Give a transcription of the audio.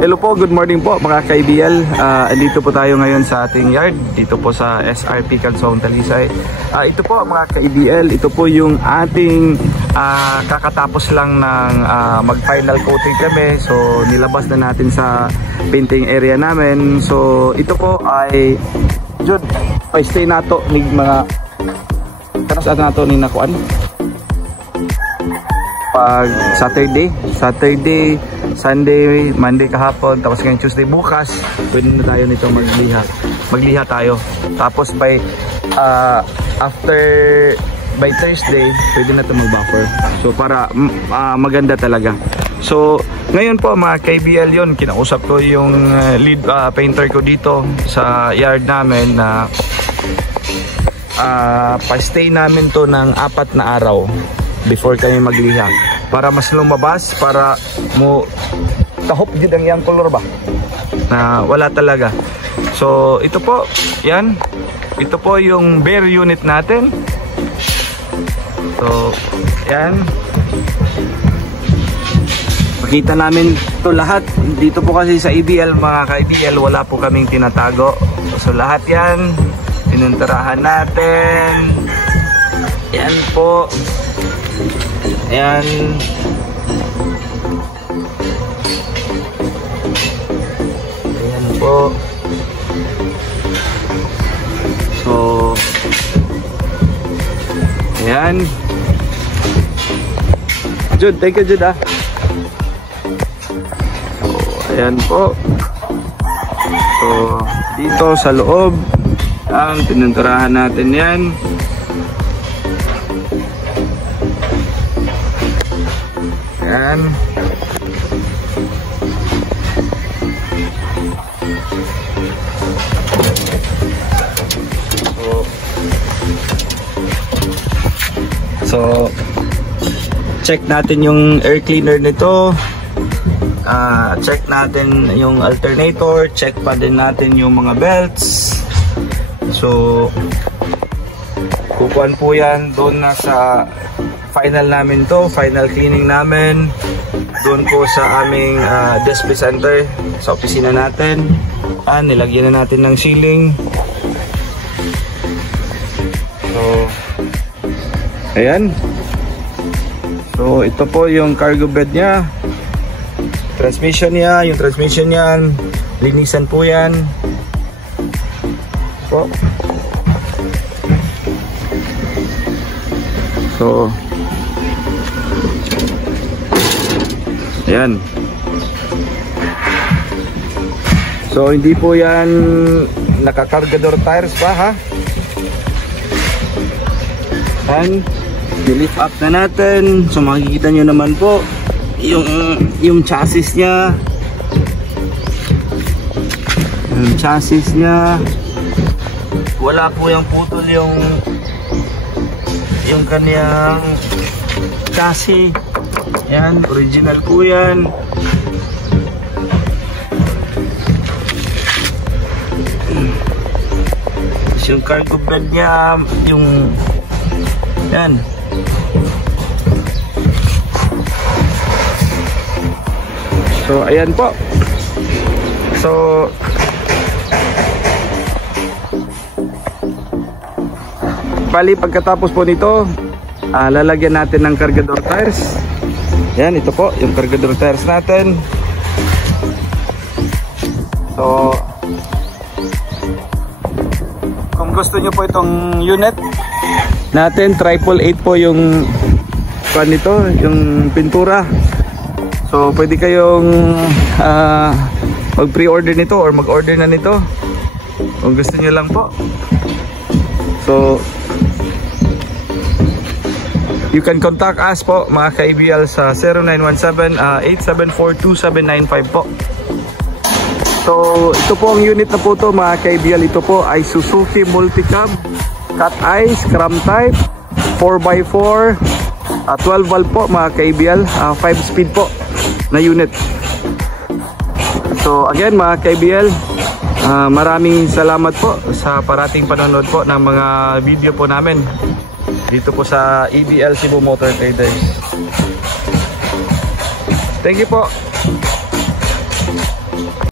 Hello po, good morning po mga ka-IBL. Andito po tayo ngayon sa ating yard, dito po sa SRP Calzone, Talisay. Ito po mga ka-IBL, ito po yung ating kakatapos lang ng mag-final coating kami. So nilabas na natin sa painting area namin. So ito po ay Jud, pa-stay nato ni mga kanos nato ni nakuan. Pag Saturday, Sunday, Monday kahapon, tapos ngayong Tuesday bukas, pwede na tayo nito magliha tayo. Tapos by Thursday, pwede na ito mag-buffer. So para maganda talaga. So ngayon po mga ka-IBL, yun, kinausap ko yung lead painter ko dito sa yard namin na pa-stay namin to ng 4 na araw before kami magliha, para mas lumabas, para mo tahop din ang yang color ba na wala talaga. So ito po, yan, ito po yung bare unit natin. So yan, makita namin to lahat dito po kasi sa IBL mga ka-IBL, wala po kaming tinatago. So lahat yan pinunturahan natin. Yan po. Ayan. Ayan po. So ayan. Jud, thank you Jud. So ayan po. So dito sa loob ang pinunturahan natin yan. Ayan. So check natin yung air cleaner nito. Check natin yung alternator, check pa din natin yung mga belts. So kukuhan po yan doon na sa final namin to, final cleaning namin doon po sa aming display center sa opisina natin. Nilagyan na natin ng ceiling. So ayan. So ito po yung cargo bed nya, transmission nya, yung transmission yan linisan po yan po. So ayan. So hindi po yan nakakargador tires pa ha. And i-lift up na natin. So makikita nyo naman po yung chassis nya. Yung chassis nya, wala po yung putol yung kanyang chassis. Yan, original po yan. Yung cargo bed nya, yung yan. So ayan po. So bali pagkatapos po nito, lalagyan natin ng cargador tires. Yan, ito po yung cargador tires natin. So kung gusto nyo po itong unit natin, 888 po yung pan nito, yung pintura. So pwede kayong mag pre-order nito or mag-order na nito kung gusto nyo lang po. So you can contact us po mga ka-IBL sa 0917-874-2795 po. So ito po ang unit na po to mga ka-IBL. Ito po ay Suzuki Multicab cut eyes, cram type, 4x4, 12 valve po mga ka-IBL, 5 speed po na unit. So again mga ka-IBL, maraming salamat po sa parating panonood po ng mga video po namin dito po sa IBL Cebu Motor Traders. Thank you po.